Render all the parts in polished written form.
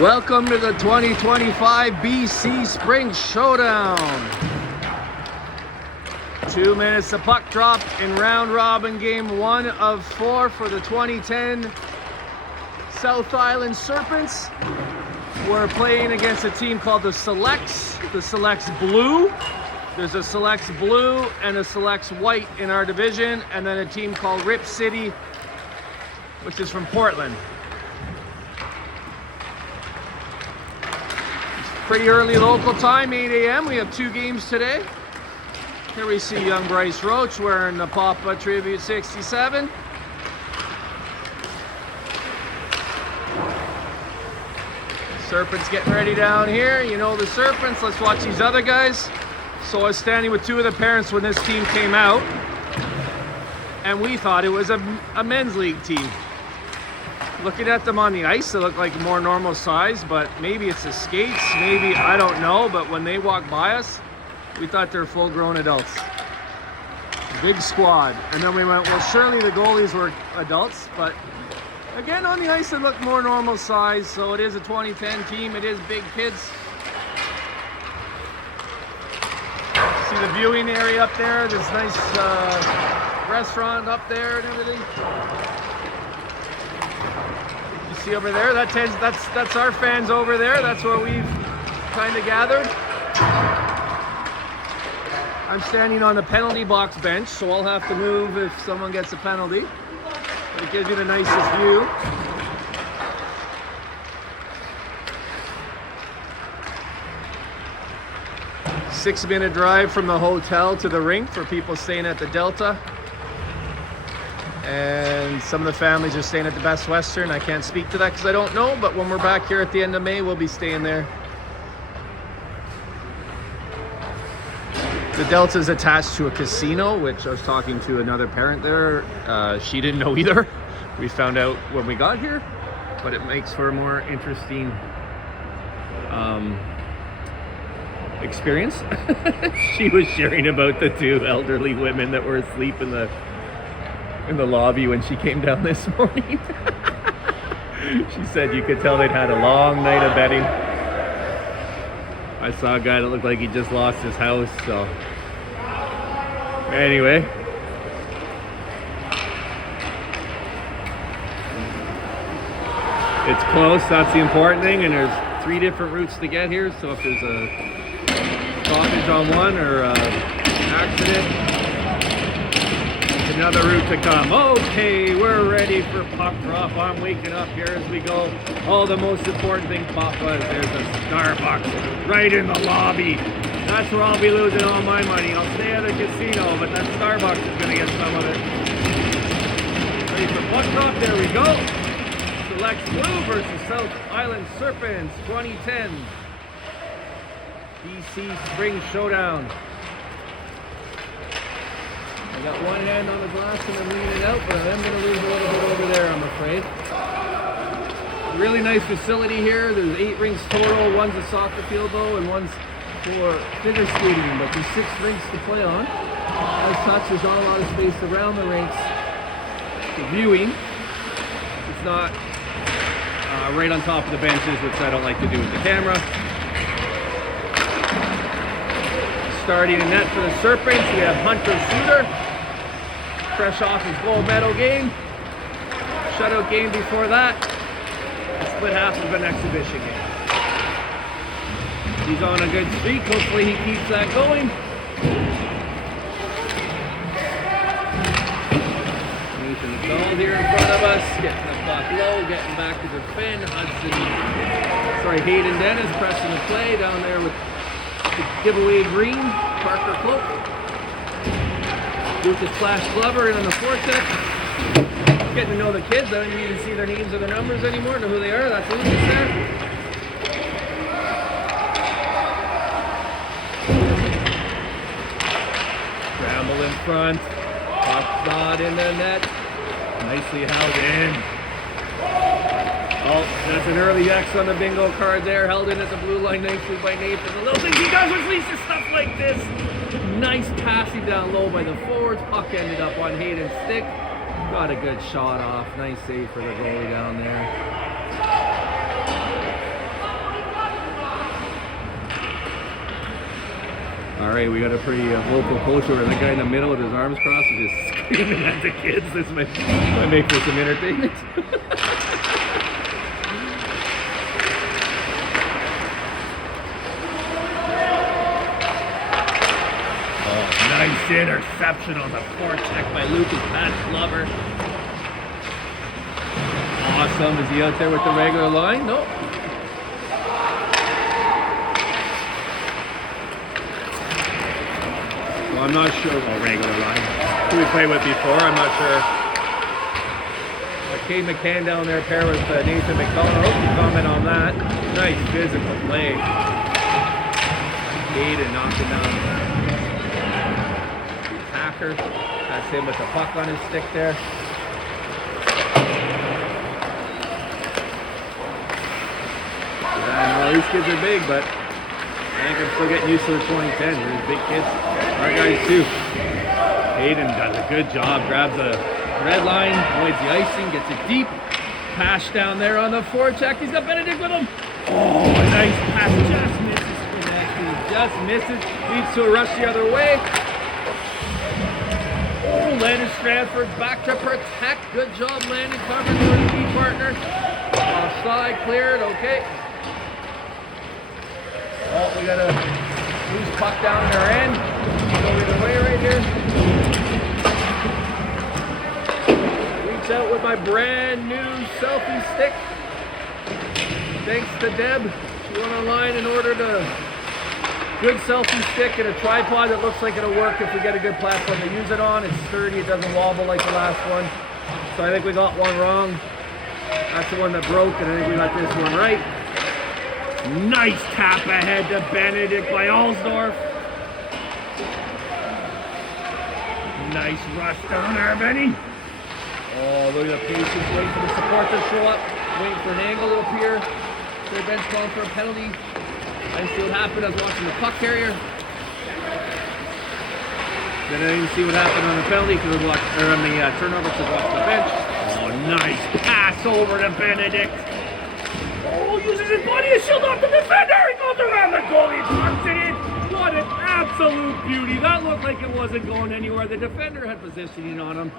Welcome to the 2025 BC Spring Showdown. 2 minutes to puck drop in round robin game 1 of 4 for the 2010 South Island Serpents. We're playing against a team called the Selects Blue. There's a Selects Blue and a Selects White in our division, and then a team called Rip City, which is from Portland. Pretty early local time, 8 a.m. We have 2 games today. Here we see young Bryce Roach wearing the Papa Tribute 67. Serpents getting ready down here. You know the Serpents. Let's watch these other guys. So I was standing with 2 of the parents when this team came out, and we thought it was a men's league team. Looking at them on the ice, they look like more normal size, but maybe it's the skates, maybe, I don't know. But when they walked by us, we thought they're full-grown adults. Big squad. And then we went, well, surely the goalies were adults, but again, on the ice, they look more normal size. So it is a 2010 team. It is big kids. See the viewing area up there, this nice restaurant up there and everything. See over there, that's our fans over there. That's where we've kind of gathered. I'm standing on the penalty box bench, so I'll have to move if someone gets a penalty. But it gives you the nicest view. Six-minute drive from the hotel to the rink for people staying at the Delta. And some of the families are staying at the Best Western. I can't speak to that because I don't know, but when we're back here at the end of May, we'll be staying there. The Delta is attached to a casino, which I was talking to another parent there. She didn't know either. We found out when we got here, but it makes for a more interesting experience. She was sharing about the 2 elderly women that were asleep in the lobby when she came down this morning. She said you could tell they'd had a long night of betting. I saw a guy that looked like he just lost his house, so anyway. It's close, that's the important thing, and there's 3 different routes to get here, so if there's a stoppage on one or accident, another route to come. Okay, we're ready for puck drop. I'm waking up here as we go. Oh, the most important thing, Papa, is there's a Starbucks right in the lobby. That's where I'll be losing all my money. I'll stay at the casino, but that Starbucks is going to get some of it. Ready for puck drop? There we go. Selects Blue versus South Island Serpents 2010 BC Spring Showdown. I got one hand on the glass and I'm leaning it out, but I am going to lose a little bit over there, I'm afraid. Really nice facility here. There's 8 rinks total. One's a soccer field though, and one's for figure skating, but there's 6 rinks to play on. As such, there's not a lot of space around the rinks for viewing. It's not right on top of the benches, which I don't like to do with the camera. Starting in net for the Serpents, we have Hunter Suter, fresh off his gold medal game. Shutout game before that. A split half of an exhibition game. He's on a good streak. Hopefully he keeps that going. Nathan McDonald here in front of us, getting the puck low, getting back to defend. Hayden Dennis pressing the play down there with the giveaway green Parker cloak. Lucas Flash Glover in on the forecheck. Getting to know the kids. I don't even see their names or their numbers anymore. Know who they are. That's Lucas there. Scramble in front. Puck shot in the net. Nicely held in. Oh, that's an early X on the bingo card there. Held in at the blue line nicely by Nathan. The little things he does with Lisa, stuff like this. Nice passing down low by the forwards. Puck ended up on Hayden's stick. Got a good shot off. Nice save for the goalie down there. say, we got a pretty vocal coach where the guy in the middle with his arms crossed is just screaming at the kids. This might make for some entertainment. Oh, nice interception on the forecheck by Lucas Glover. Awesome. Is he out there with the regular line? No. I'm not sure about regular line. Who we played with before, I'm not sure. Cade McCann down there pair with Nathan McCullough. I hope you comment on that. Nice physical play. Cade and knocking down the attacker. That's him with the puck on his stick there. Yeah, well, these kids are big, but I think I'm still getting used to the 2010s. They're big kids. Our guys too. Hayden does a good job. Grabs the red line, avoids the icing, gets it deep. Pass down there on the forecheck. He's got Benedict with him. Oh, a nice pass. Just misses Finnecky. Just misses. Leads to a rush the other way. Oh, Landon Stratford back to protect. Good job, Landon. Covering for his key partner. Offside cleared. Okay. Oh, we got a loose puck down their end. Go either way right here. Reach out with my brand new selfie stick. Thanks to Deb. She went online and ordered a good selfie stick and a tripod that looks like it'll work if we get a good platform to use it on. It's sturdy, it doesn't wobble like the last one. So I think we got one wrong. That's the one that broke, and I think we got this one right. Nice tap ahead to Benedict by Alsdorf. Nice rush down there, Benny. Oh, look at the patience, waiting for the support to show up, waiting for an angle to appear. Third bench calling for a penalty. I didn't see what happened. I was watching the puck carrier. Then I didn't see what happened on the penalty because I was watching, or on the turnover because I was watching the bench. Oh, nice pass over to Benedict. Oh, uses his body to shield off the defender. He goes around the goalie, punts it in. What an absolute beauty. That looked like it wasn't going anywhere. The defender had positioning on him.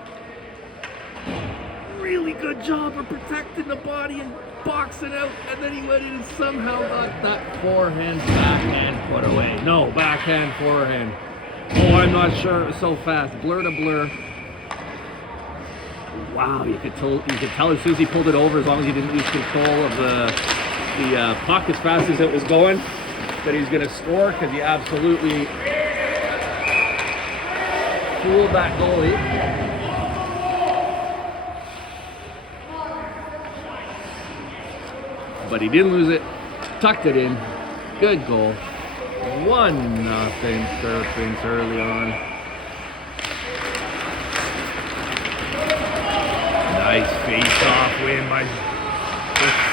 Really good job of protecting the body and boxing out. And then he went in and somehow got that forehand, backhand put away. No, backhand, forehand. Oh, I'm not sure. It was so fast. Blur to blur. Wow, you could tell as soon as he pulled it over, as long as he didn't lose control of the puck as fast as it was going, that he's going to score, because he absolutely fooled that goalie. But he didn't lose it, tucked it in. Good goal. 1-0 Serpents early on. Nice face-off win by the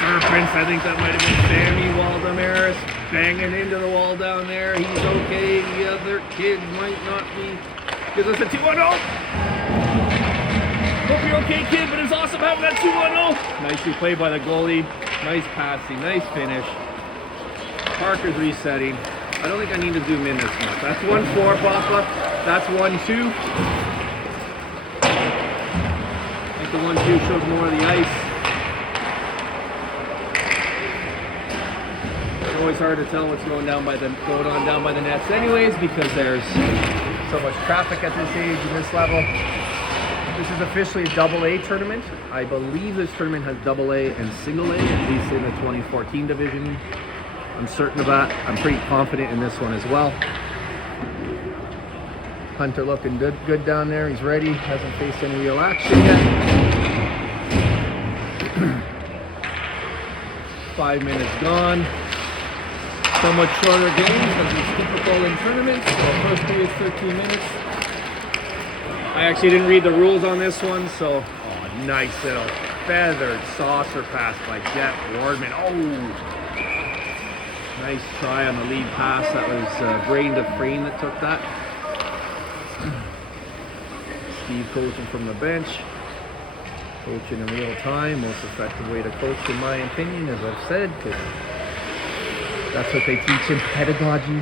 Serpents. I think that might have been Sammy Waldemaris banging into the wall down there. He's okay. The other kid might not be. Gives us a 2-1-0. Hope you're okay, kid, but it's awesome having that 2-1-0. Nicely played by the goalie. Nice passing. Nice finish. Parker's resetting. I don't think I need to zoom in this much. That's 1-4, Papa. That's 1-2. The 1-2 shows more of the ice. It's always hard to tell what's going on down by the nets anyways, because there's so much traffic at this age and this level. This is officially a AA tournament. I believe this tournament has AA and single A, at least in the 2014 division. I'm certain of that. I'm pretty confident in this one as well. Hunter looking good down there. He's ready. Hasn't faced any real action yet. 5 minutes gone. Somewhat shorter games, as is typical in tournaments. So first period is 13 minutes. I actually didn't read the rules on this one, so nice little feathered saucer pass by Jet Wardman. Oh, nice try on the lead pass. That was Braden DeFreen that took that. Steve coaching from the bench. Coaching in real time. Most effective way to coach, in my opinion, as I've said, because that's what they teach in pedagogy.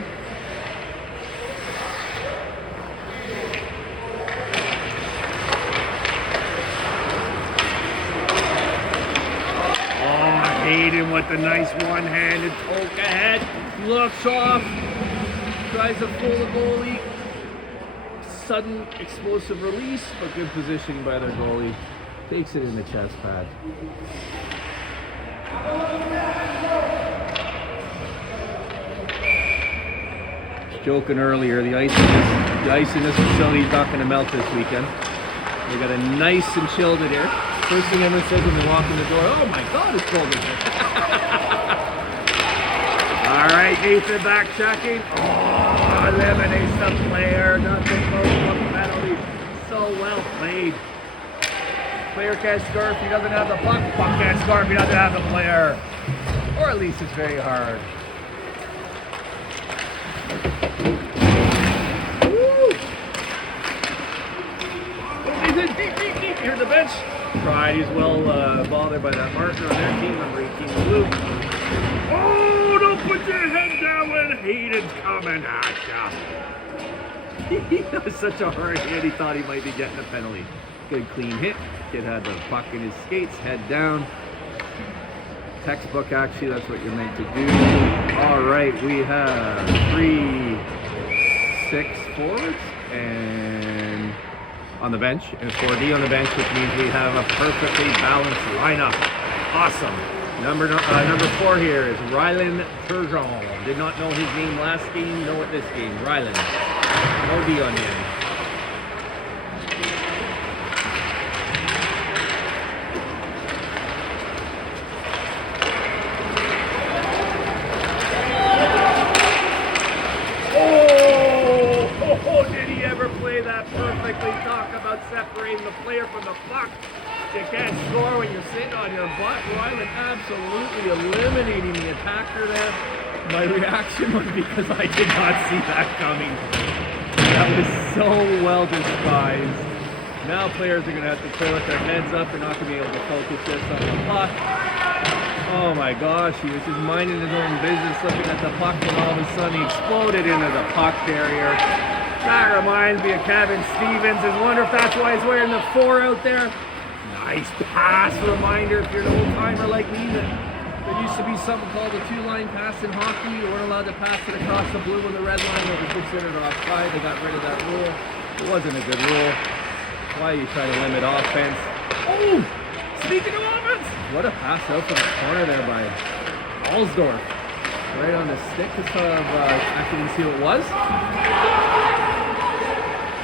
Hayden with the nice one-handed poke ahead. Looks off. Tries to fool the goalie. Sudden explosive release, but good positioning by their goalie. Takes it in the chest pad. Was joking earlier, the ice in this facility is not going to melt this weekend. They got it nice and chilled in here. First thing everyone says when they walk in the door, oh my God, it's cold in here. All right, Nathan back checking. Oh, eliminates the player. Nothing close to a penalty. So well played. Player can't score if he doesn't have the puck. Puck can't score if he doesn't have the player. Or at least it's very hard. Woo! Oh, he's in deep. Here the bench. Tried. He's well bothered by that marker on their team, number 18 blue. Oh, don't put your head down when Hayden's coming at ya. He was such a hard hit, he thought he might be getting a penalty. Good clean hit. Kid had the puck in his skates, head down. Textbook, actually, that's what you're meant to do. All right, we have 3-6 forwards and on the bench, and 4D on the bench, which means we have a perfectly balanced lineup. Awesome. Number 4 here is Rylan Turgeon. Did not know his name last game, know it this game. Rylan. No D on the end. Oh, did he ever play that perfectly? Talk about separating the player from the puck. You can't score when you're sitting on your butt. Rylan absolutely eliminating the attacker there. My reaction was because I did not see that coming. That was so well disguised. Now players are going to have to play with their heads up. They're not going to be able to focus just on the puck. Oh my gosh, he was just minding his own business, looking at the puck, and all of a sudden he exploded into the puck barrier. That reminds me of Kevin Stevens. I wonder if that's why he's wearing the 4 out there. Nice pass reminder if you're an old timer like me. There used to be something called a 2-line pass in hockey. You weren't allowed to pass it across the blue and the red line. It was considered offside. They got rid of that rule. It wasn't a good rule. Why you try to limit offense? Oh! Speaking of offense! What a pass out from the corner there by Alsdorf. Right on the stick of, actually didn't see who it was.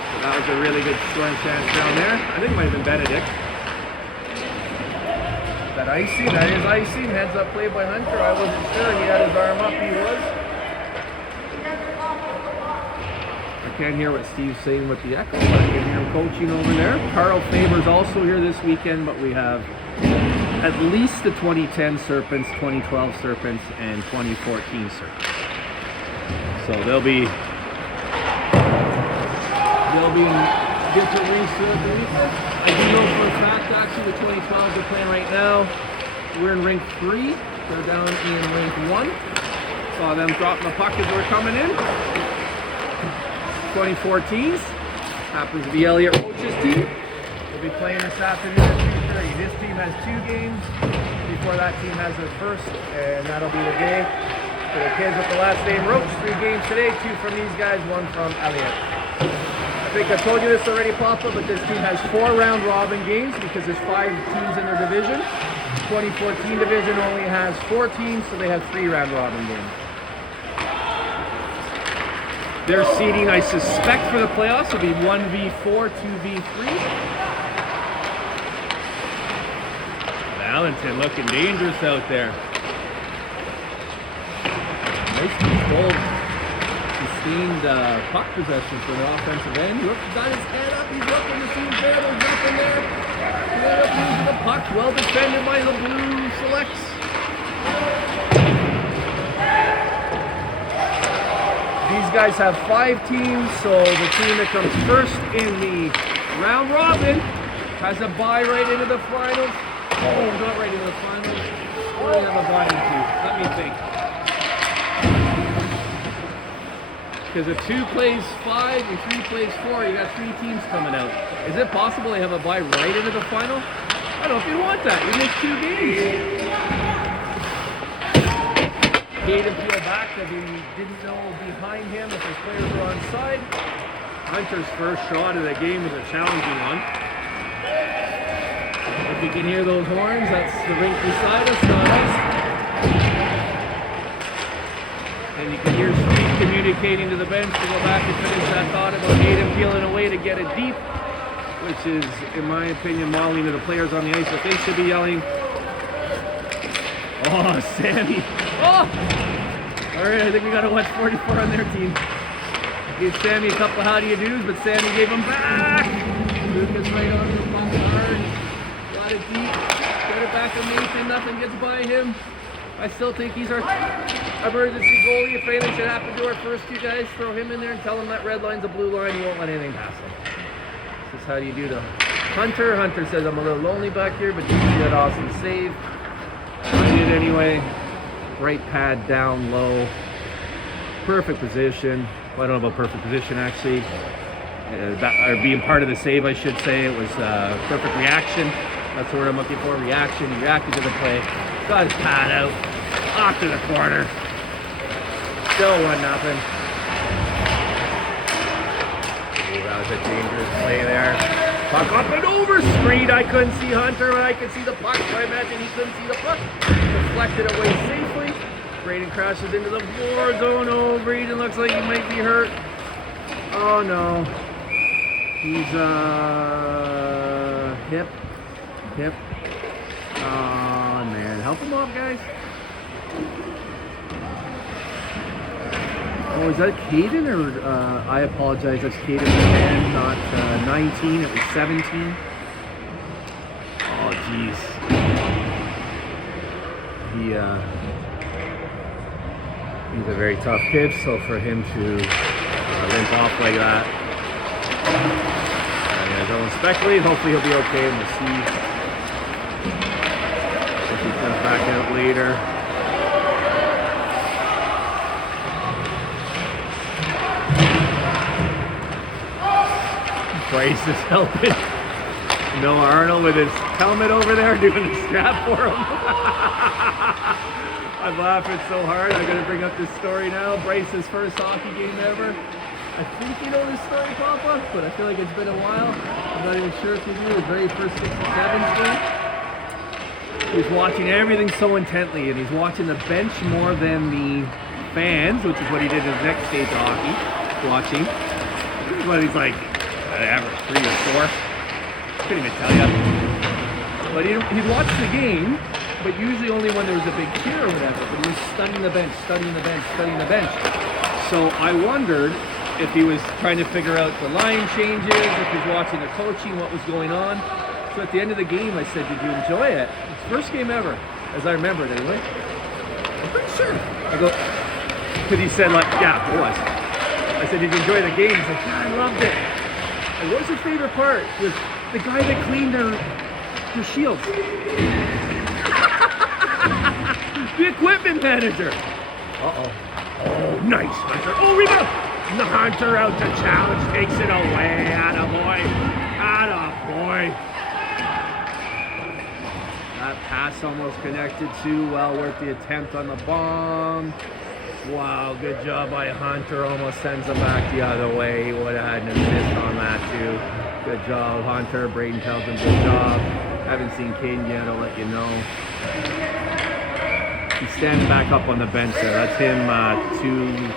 So that was a really good scoring chance down there. I think it might have been Benedict. That icing, that is icing. Heads up play by Hunter. I wasn't sure. He had his arm up. He was. I can't hear what Steve's saying with the echo, but I can hear him coaching over there. Carl Faber's also here this weekend, but we have at least the 2010 Serpents, 2012 Serpents, and 2014 Serpents. So they'll be in different rinks. I do know for a fact, actually, the 2012s are playing right now. We're in rink 3. They're down in rink 1. Saw them dropping the puck as they were coming in. 2014s happens to be Elliot Roach's team. We'll be playing this afternoon at 2:30. This team has 2 games before that team has their first, and that'll be the day for the kids with the last name Roach. 3 games today, 2 from these guys, 1 from Elliot. I think I told you this already, Papa, but this team has 4 round robin games because there's 5 teams in their division. 2014 division only has 4 teams, so they have 3 round robin games. Their seeding, I suspect, for the playoffs will be 1v4, 2v3. Valentin looking dangerous out there. Nice controlled, sustained puck possession for the offensive end. He's got his head up, he's looking to see his barrels up in there. Using the puck, well defended by the blue selects. These guys have 5 teams, so the team that comes first in the round robin has a bye right into the finals. Oh, not right into the finals. What do they have a bye into? Let me think. Because if 2 plays 5 and 3 plays 4, you got 3 teams coming out. Is it possible they have a bye right into the final? I don't know if you want that. You missed 2 games. who you didn't know behind him if his players were on side. Hunter's first shot of the game was a challenging one. If you can hear those horns, that's the rink beside us, not us. And you can hear Steve communicating to the bench to go back and finish that thought about Hayden peeling away to get it deep, which is, in my opinion, modeling to the players on the ice that they should be yelling. Oh, Sammy. Oh! All right, I think we got to watch 44 on their team. Gave Sammy a couple of how-do-you-do's, but Sammy gave them back. Lucas right on the puck hard. Got it deep. Get it back to Nathan. Nothing gets by him. I still think he's our emergency goalie. If anything should happen to our first two guys, throw him in there and tell him that red line's a blue line. He won't let anything pass him. This is how do you do to Hunter. Hunter says, I'm a little lonely back here, but you see that awesome save. I did anyway. Right pad down low. Perfect position. Well, I don't know about perfect position actually. Or being part of the save, I should say. It was perfect reaction. That's the word I'm looking for. Reaction. He reacted to the play. Got his pad out. Off to the corner. Still 1-0. That was a dangerous play there. Puck up and over screen. I couldn't see Hunter, but I could see the puck. So I imagine he couldn't see the puck. Deflected away safely. Braden crashes into the war zone. Oh, Braden looks like he might be hurt. Oh no. He's hip. Oh man, help him up, guys. Oh, is that Caden or I apologize, that's Caden 10, not 19, it was 17. Oh jeez. He's a very tough kid, so for him to limp off like that, I don't speculate. Hopefully he'll be okay, and we'll see if he comes back out later. Bryce is helping Noah Arnold with his helmet over there, doing the strap for him. I'm laughing so hard. I'm going to bring up this story now. Bryce's first hockey game ever. I think you know this story, Papa, but I feel like it's been a while. I'm not even sure if you do. His very first 6 and 7s game. He's watching everything so intently, and he's watching the bench more than the fans, which is what he did in his next stage of hockey. Watching. But he's like, average 3 or 4. Couldn't even tell you. But he'd watch the game, but usually only when there was a big cheer or whatever. But he was studying the bench. So I wondered if he was trying to figure out the line changes, if he was watching the coaching, what was going on. So at the end of the game, I said, did you enjoy it? It's the first game ever, as I remember it anyway. I'm pretty sure. I go, because he said, like, yeah, it was. I said, did you enjoy the game? He's like, yeah, I loved it. And what was your favorite part? He goes, the guy that cleaned their shields. The equipment manager. Uh-oh. Oh, nice, Hunter. Oh, rebound. The Hunter out to challenge, takes it away. Attaboy. That pass almost connected too. Well worth the attempt on the bomb. Wow, good job by Hunter. Almost sends him back the other way. He would have had an assist on that too. Good job, Hunter. Braden tells him good job. Haven't seen Caden yet, I'll let you know. He's standing back up on the bench there. That's him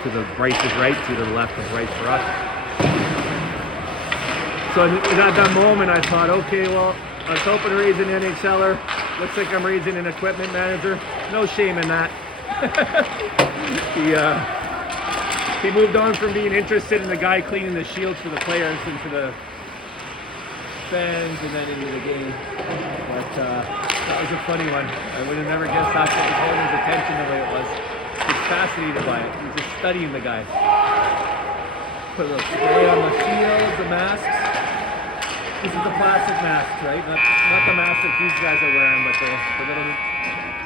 to the Bryce's right, to the left of Bryce for us. So at that moment I thought, okay, well, I was hoping to raise an NHLer. Looks like I'm raising an equipment manager. No shame in that. He moved on from being interested in the guy cleaning the shields for the players into the fans and then into the game. But that was a funny one. I would have never guessed that's what was holding his attention the way it was. He's fascinated by it. He's just studying the guy. Put a little spray on the shields, the masks. This is the plastic masks, right? Not the mask that these guys are wearing, but the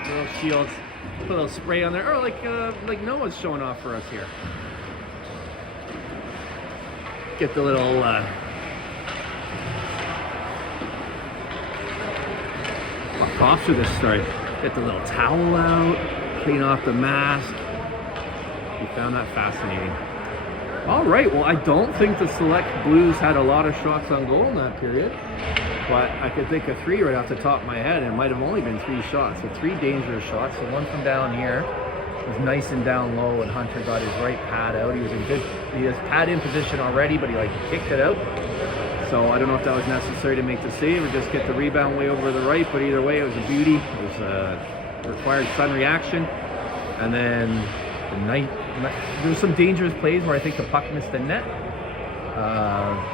little shields. Put a little spray on there. Or like Noah's showing off for us here. Get the little off through this story. Get the little towel out, clean off the mask. He found that fascinating. All right, well, I don't think the Select Blues had a lot of shots on goal in that period, but I could think of 3 right off the top of my head, and it might have only been 3 shots. So 3 dangerous shots. So one from down here was nice and down low, and Hunter got his right pad out. He was in good, he has pad in position already, but he like kicked it out. So I don't know if that was necessary to make the save or just get the rebound way over the right, but either way, it was a beauty. It was required sun reaction. And then there was some dangerous plays where I think the puck missed the net.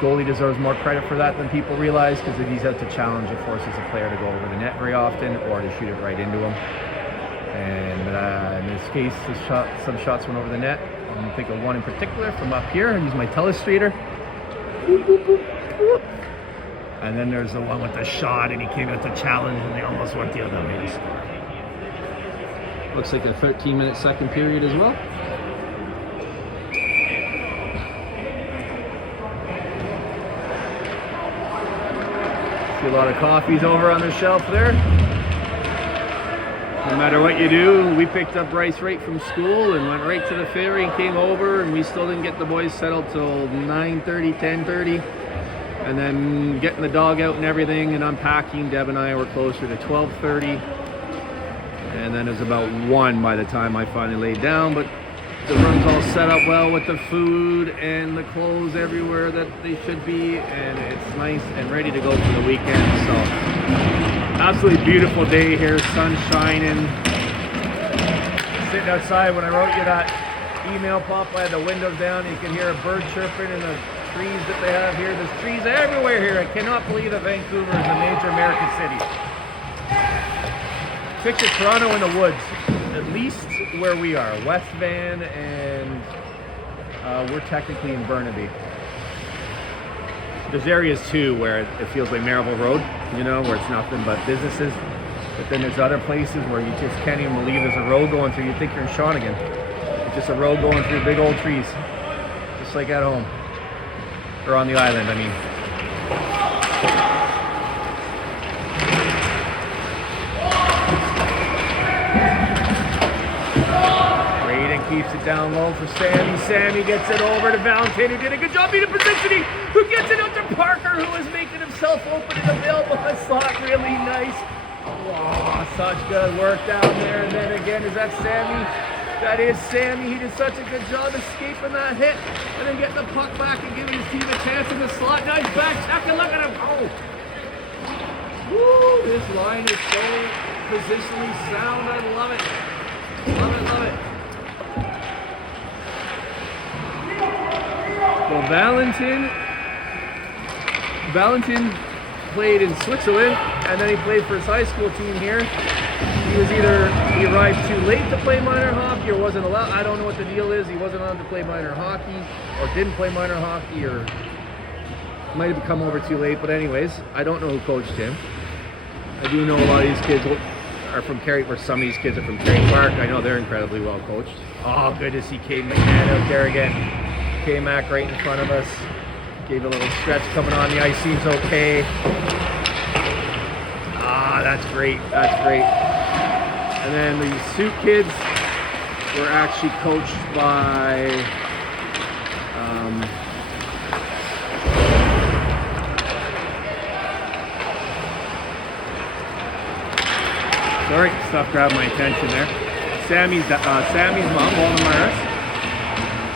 Goalie deserves more credit for that than people realize, because if he's out to challenge, it forces a player to go over the net very often or to shoot it right into him. And in this case, some shots went over the net. I'm going to think of one in particular from up here. I use my telestrator. Boop, boop, boop, boop. And then there's the one with the shot, and he came out to challenge, and they almost went the other way to score. Looks like a 13-minute second period as well. See a lot of coffees over on the shelf there. No matter what you do, we picked up Bryce right from school and went right to the ferry and came over, and we still didn't get the boys settled till 9:30, 10:30. And then getting the dog out and everything and unpacking, Deb and I were closer to 12:30. And then it was about 1 by the time I finally laid down, but the room's all set up well with the food and the clothes everywhere that they should be, and it's nice and ready to go for the weekend. So absolutely beautiful day here, sun shining. Sitting outside when I wrote you that email pop, I had the windows down, you can hear a bird chirping in the trees that they have here. There's trees everywhere here. I cannot believe that Vancouver is a major American city. Picture Toronto in the woods, at least where we are, West Van, and we're technically in Burnaby. There's areas too where it feels like Maryville Road, you know, where it's nothing but businesses. But then there's other places where you just can't even believe there's a road going through. You think you're in Shawnigan. It's just a road going through big old trees, just like at home, or on the island, I mean. Keeps it down low for Sammy. Sammy gets it over to Valentin, who did a good job being in positioning, who gets it out to Parker, who is making himself open and available on the slot. Really nice. Oh, such good work down there. And then again, is that Sammy? That is Sammy. He did such a good job escaping that hit and then getting the puck back and giving his team a chance in the slot. Nice back check, and look at him. Oh. Woo, this line is so positionally sound. I love it. Love it, love it. Well, Valentin played in Switzerland, and then he played for his high school team here. He arrived too late to play minor hockey, or wasn't allowed. I don't know what the deal is. He wasn't allowed to play minor hockey, or didn't play minor hockey, or might have come over too late. But anyways, I don't know who coached him. I do know a lot of these kids are from Kerry, or some of these kids are from Kerry Park. I know they're incredibly well coached. Oh, good to see Cade McMahon out there again. K-Mac right in front of us. Gave a little stretch coming on the ice. Seems okay. Ah, that's great. That's great. And then the Suit kids were actually coached by sorry, stuff grabbed my attention there. Sammy's mom, Walden Myers.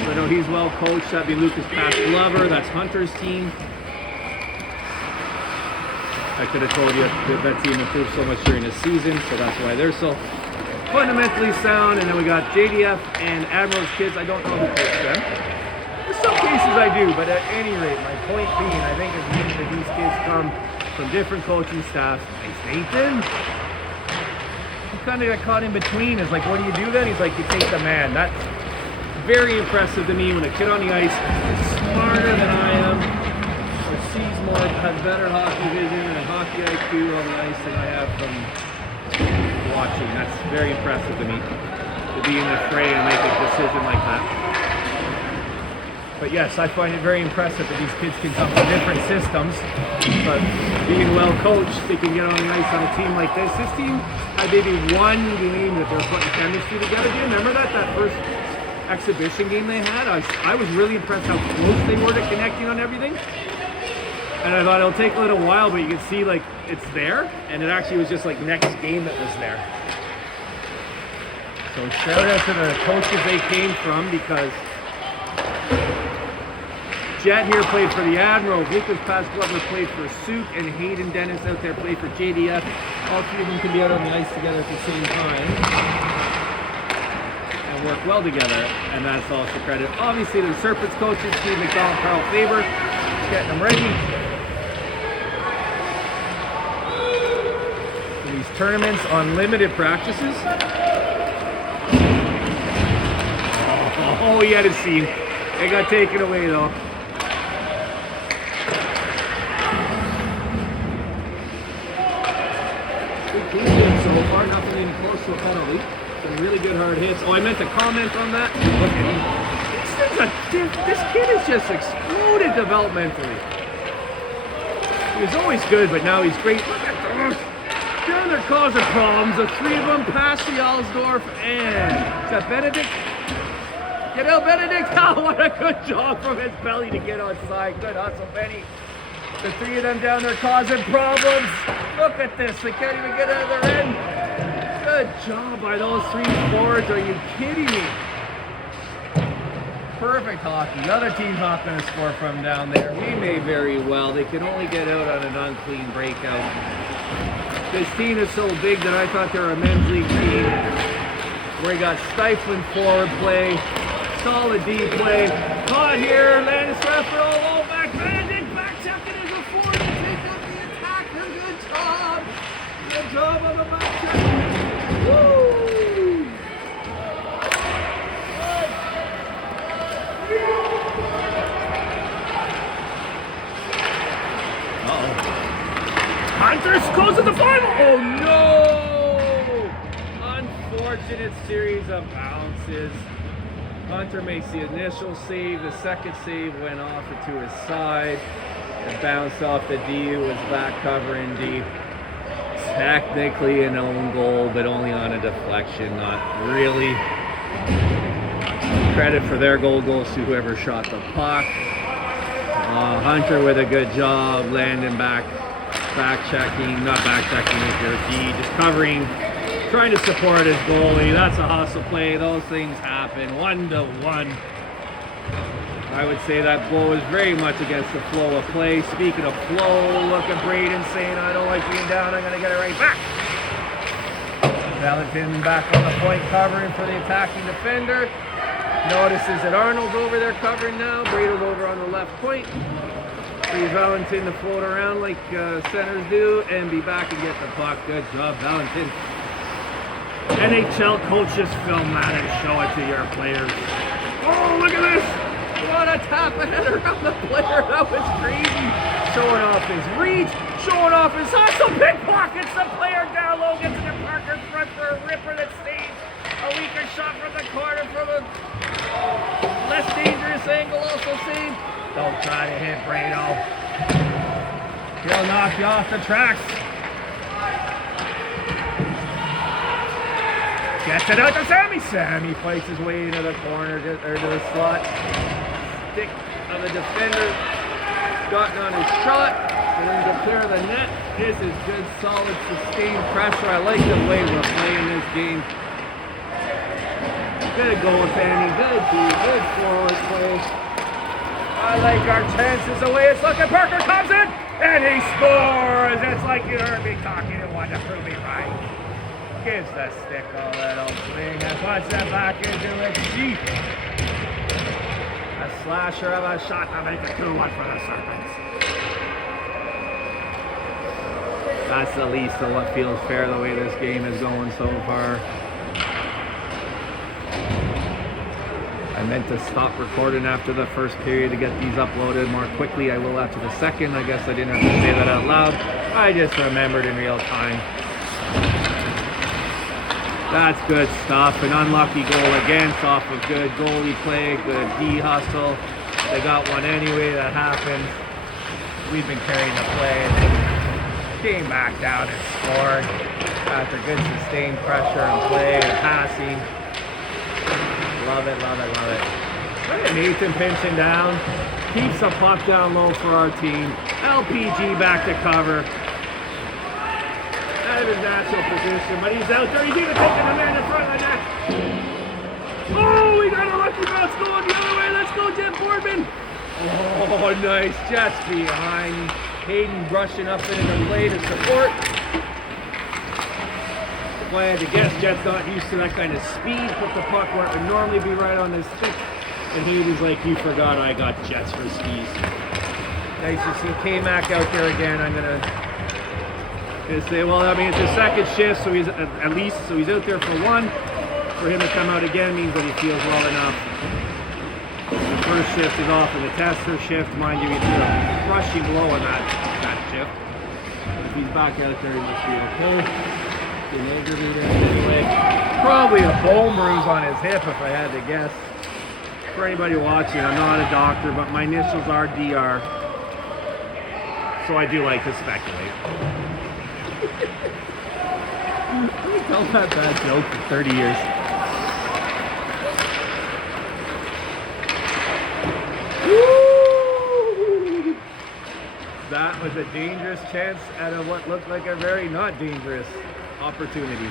I know he's well coached. That'd be Lucas Glover. That's Hunter's team. I could have told you that team improved so much during the season, so that's why they're so fundamentally sound. And then we got JDF and Admiral's kids. I don't know who coached them. In some cases I do, but at any rate, my point being, I think it means that these kids come from different coaching staffs. Thanks, Nathan. He kind of got caught in between. It's like, what do you do then? He's like, you take the man. That's very impressive to me when a kid on the ice is smarter than I am, or sees more, has better hockey vision and hockey IQ on the ice than I have from watching. That's very impressive to me, to be in the fray and make a decision like that. But yes, I find it very impressive that these kids can come from different systems, but being well coached, they can get on the ice on a team like this. This team had maybe one game that they're putting chemistry together. Do you remember that first exhibition game they had. I was really impressed how close they were to connecting on everything. And I thought it'll take a little while, but you can see like it's there, and it actually was just like next game that was there. So shout out to the coaches they came from, because Jet here played for the Admirals, Lucas Pasclover played for Souk, and Hayden Dennis out there played for JDF. All three of them can be out on the ice together at the same time and work well together, and that's also credit. Obviously the Serpents coaches, Steve McDonald, Carl Faber, getting them ready for these tournaments on limited practices. Oh, he had a seam. It got taken away though. Good team game so far, nothing even close to a penalty. Some really good hard hits. Oh, I meant to comment on that. Look at him. This kid has just exploded developmentally. He was always good, but now he's great. Look at them. Down there causing problems. The three of them past the Alsdorf, and is that Benedict? Get out, Benedict! Oh, what a good job from his belly to get outside. Good hustle, Benny. The three of them down there causing problems. Look at this. They can't even get out of their end. Good job by those three forwards. Are you kidding me? Perfect hockey. The other team's not going to score from down there. We may very well. They can only get out on an unclean breakout. This team is so big that I thought they were a men's league team, where you got stifling forward play, solid D play. Caught here, Landis Raffer all over back. Benedict back checking as a forward to take up the attack. Good job. Good job on the back check. Woo! Uh-oh. Hunter goes to the final. Oh no! Unfortunate series of bounces. Hunter makes the initial save, the second save went off to his side. It bounced off the D, who was back covering D. Technically an own goal, but only on a deflection, not really. Credit for their goal goes to whoever shot the puck. Hunter with a good job, landing back checking, not back checking with your D, just covering, trying to support his goalie. That's a hustle play. Those things happen. 1-1. I would say that blow is very much against the flow of play. Speaking of flow, look at Braden saying, I don't like being down, I'm going to get it right back. Valentin back on the point covering for the attacking defender. Notices that Arnold's over there covering now. Braden's over on the left point. Frees Valentin to float around like centers do and be back and get the puck. Good job, Valentin. NHL coaches film that and show it to your players. Oh, look at this! What a tap header around the player. That was crazy. Showing off his reach, showing off his hustle. Big pockets. The player down low gets into Parker's front for a ripper that saves. A weaker shot from the corner from a less dangerous angle also saved. Don't try to hit Brado. He'll knock you off the tracks. Gets it out to Sammy. Sammy fights his way into the corner, or to the slot. Stick of the defender gotten on his shot. And then to clear the net. This is good, solid, sustained pressure. I like the way we're playing this game. Good goal, Fanny. Good D. Good forward play. I like our chances. The way it's looking. Parker comes in and he scores. It's like you heard me talking. It wanted to prove me right. Gives the stick all that old swing and puts that back into it. Deep. A slasher of a shot to make it 2-1 for the Serpents. That's the least of what feels fair the way this game is going so far. I meant to stop recording after the first period to get these uploaded more quickly. I will after the second. I guess I didn't have to say that out loud. I just remembered in real time. That's good stuff. An unlucky goal against off of good goalie play, good D hustle. They got one anyway, that happened. We've been carrying the play. Came back down and scored after good sustained pressure and play and passing. Love it, love it, love it. Look at Nathan pinching down. Keeps the puck down low for our team. LPG back to cover. Out of his natural position, but he's out there. He's even taking the man in front of the net. Oh, we got a lucky bounce going the other way. Let's go, Jeff Boardman. Oh, nice. Just behind. Hayden rushing up into the play to support. If I had to guess, Jet's not used to that kind of speed. Put the puck where it would normally be right on his stick. And Hayden's like, you forgot I got Jets for skis. Nice to see K-Mac out there again. I'm gonna say, well, I mean, it's his second shift, so he's at least, so he's out there for one. For him to come out again means that he feels well enough. The first shift is off in the tester shift. Mind you, he's a crushing blow on that shift. If he's back out there, he must be okay. Getting aggravated anyway. Probably a bone bruise on his hip, if I had to guess. For anybody watching, I'm not a doctor, but my initials are DR. So I do like to speculate. Tell that bad joke for 30 years. Woo! That was a dangerous chance at what looked like a very not dangerous opportunity.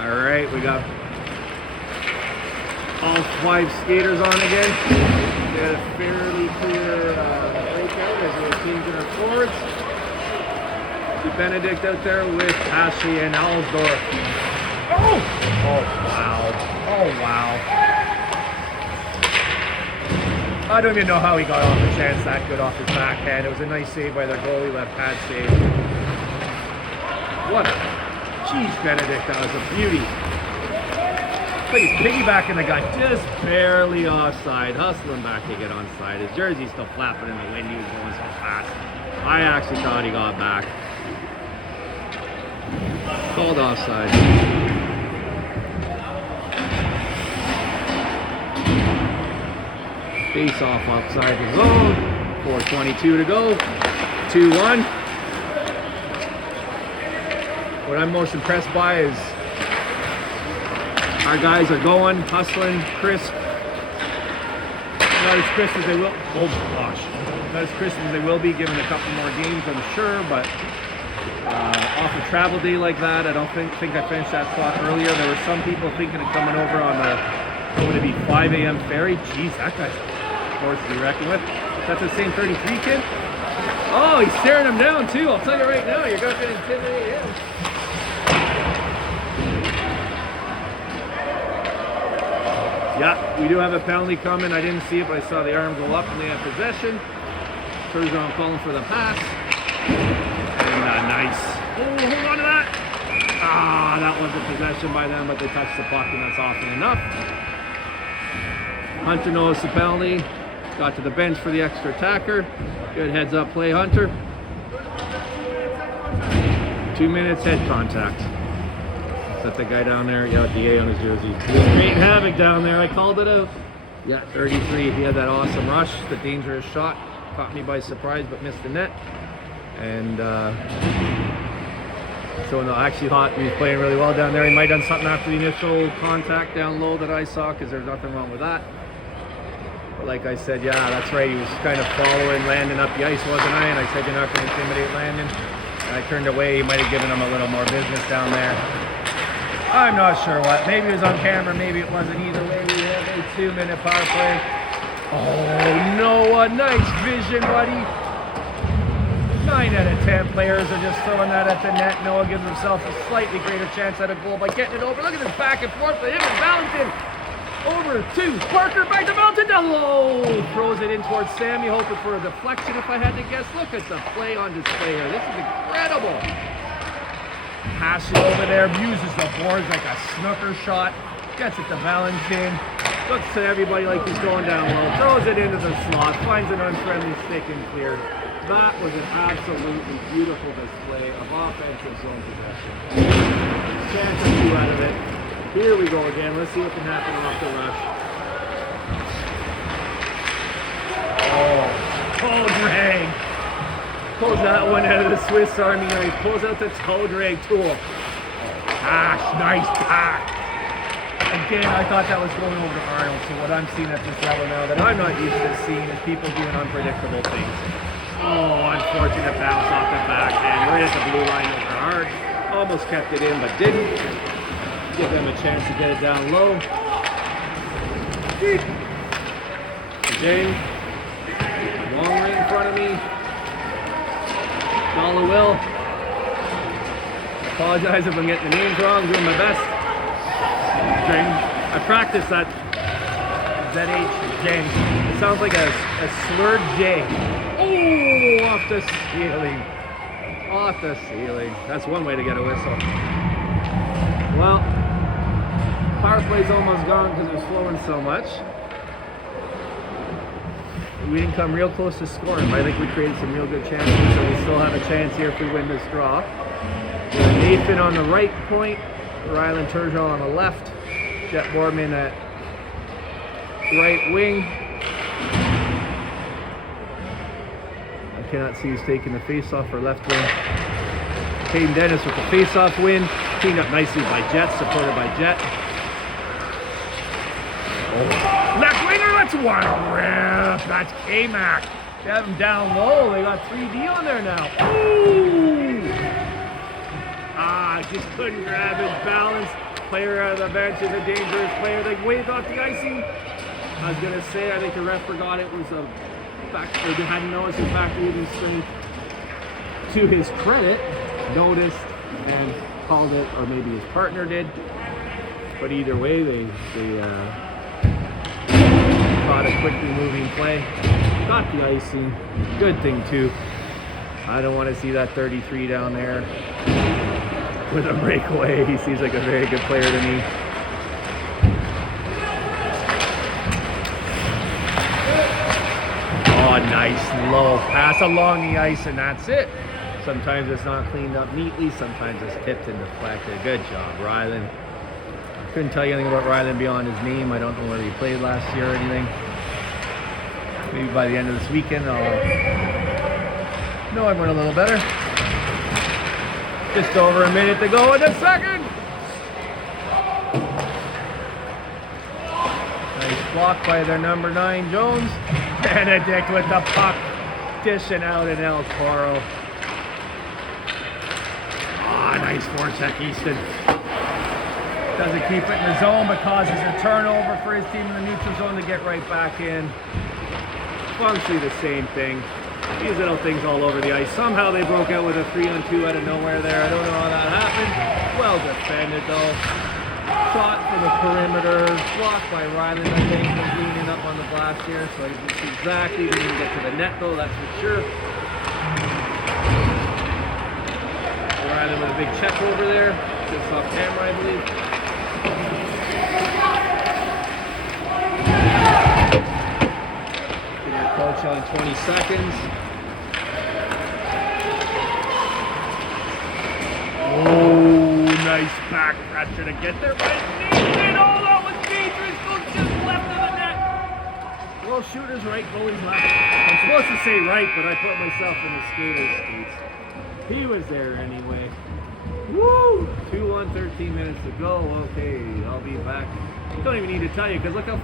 All right, we got all 5 skaters on again. We had a fairly clear breakout as we were changing our forwards. Benedict out there with Ashley and Alsdorf. Oh! Oh, wow. Oh, wow. I don't even know how he got off the chance that good off his backhand. It was a nice save by their goalie, left pad save. What a... Jeez, Benedict, that was a beauty. But he's piggybacking the guy just barely offside, hustling back to get onside. His jersey's still flapping in the wind. He was going so fast. I actually thought he got back. Called offside. Face off outside the zone. 4:22 to go. 2-1. What I'm most impressed by is our guys are going, hustling, crisp. Not as crisp as they will. Oh gosh. Not as crisp as they will be given a couple more games, I'm sure, but off a travel day like that, I don't think I finished that thought earlier. There were some people thinking of coming over on the, would it be 5 a.m. ferry? Jeez, that guy's a force to be reckoned with. That's the same 33 kid? Oh, he's staring him down too. I'll tell you right now, you're not going to intimidate him. Yeah, we do have a penalty coming. I didn't see it, but I saw the arm go up and they have possession. Turgeon calling for the pass. And nice. Oh, hold on to that. Ah, that was a possession by them, but they touched the puck, and that's often enough. Hunter knows the penalty. Got to the bench for the extra attacker. Good heads up play, Hunter. 2 minutes head contact. Is that the guy down there? Yeah, with the A on his jersey. He was creating havoc down there. I called it out. Yeah, 33. He had that awesome rush, the dangerous shot. Caught me by surprise, but missed the net. And so no, actually thought he was playing really well down there. He might have done something after the initial contact down low that I saw, because there's nothing wrong with that. But like I said, yeah, that's right. He was kind of following Landon up the ice, wasn't I? And I said, you're not going to intimidate Landon. And I turned away. He might have given him a little more business down there. I'm not sure what. Maybe it was on camera. Maybe it wasn't. Either way, we have a 2-minute power play. Oh, Noah, nice vision, buddy. 9 out of 10 players are just throwing that at the net. Noah gives himself a slightly greater chance at a goal by getting it over. Look at this back and forth with him and Valentin. Over to Parker, back to Valentin, down low. Throws it in towards Sammy, hoping for a deflection if I had to guess. Look at the play on display here. This is incredible. Passes over there, uses the boards like a snooker shot. Gets it to Valentin. Looks to everybody like he's going down low. Throws it into the slot. Finds an unfriendly stick and cleared. That was an absolutely beautiful display of offensive zone possession. Chance or 2 out of it. Here we go again. Let's see what can happen off the rush. Oh, drag. Pulls that one out of the Swiss Army knife. Pulls out the toe drag tool. Gosh, nice pack. Again, I thought that was going over to Arnold. So what I'm seeing at this level now that I'm not used to seeing is people doing unpredictable things. Oh, unfortunate bounce off the backhand. Right at the blue line over hard. Almost kept it in, but didn't. Give them a chance to get it down low. James, long ring in front of me. Dollar Will. Apologize if I'm getting the names wrong. Doing my best. James, I practiced that. ZH James. It sounds like a slurred J. Oh, off the ceiling. Off the ceiling. That's one way to get a whistle. Well, power play's almost gone because it was flowing so much. We didn't come real close to scoring, but I think we created some real good chances, so we still have a chance here if we win this draw. Nathan on the right point, Rylan Turgeon on the left, Jet Boardman at right wing. I cannot see who's taking the face-off for left wing. Hayden Dennis with the face-off win. Cleaned up nicely by Jet, supported by Jet. Oh. Left winger, that's one rip. That's K-Mac. They have him down low. They got 3D on there now. Ooh. Just couldn't grab his balance. Player out of the bench is a dangerous player. They waved off the icing. I was gonna say, I think the ref forgot it was a back, or they hadn't noticed his back leading strength. To his credit, noticed and called it, or maybe his partner did. But either way, they caught a quickly moving play. Got the icing. Good thing too. I don't want to see that 33 down there with a breakaway. He seems like a very good player to me. Oh, nice low pass along the ice, and that's it. Sometimes it's not cleaned up neatly, sometimes it's tipped and deflected. Good job, Rylan. Couldn't tell you anything about Rylan beyond his name. I don't know whether he played last year or anything. Maybe by the end of this weekend I'll know him a little better. Just over a minute to go in the second. Nice block by their number 9, Jones. Benedict with the puck, dishing out in El Toro. Ah, nice forecheck, Easton. Doesn't keep it in the zone, but causes a turnover for his team in the neutral zone to get right back in. Functionally the same thing. These little things all over the ice. Somehow they broke out with a 3-on-2 out of nowhere there. I don't know how that happened. Well defended though. Shot for the perimeter. Blocked by Rylan, I think. Was leaning up on the glass here, so he didn't see exactly. Didn't even get to the net though, that's for sure. Rylan with a big check over there. Just off camera, I believe. Give your coach on 20 seconds. Oh, nice back pressure to get there by Nathan. Oh, that was dangerous. Goes just left of the net. Well, shooter's right, goalie's left. I'm supposed to say right, but I put myself in the skater's seats. He was there anyway. Woo! 2-1, 13 minutes to go. Okay, I'll be back. Don't even need to tell you, because look how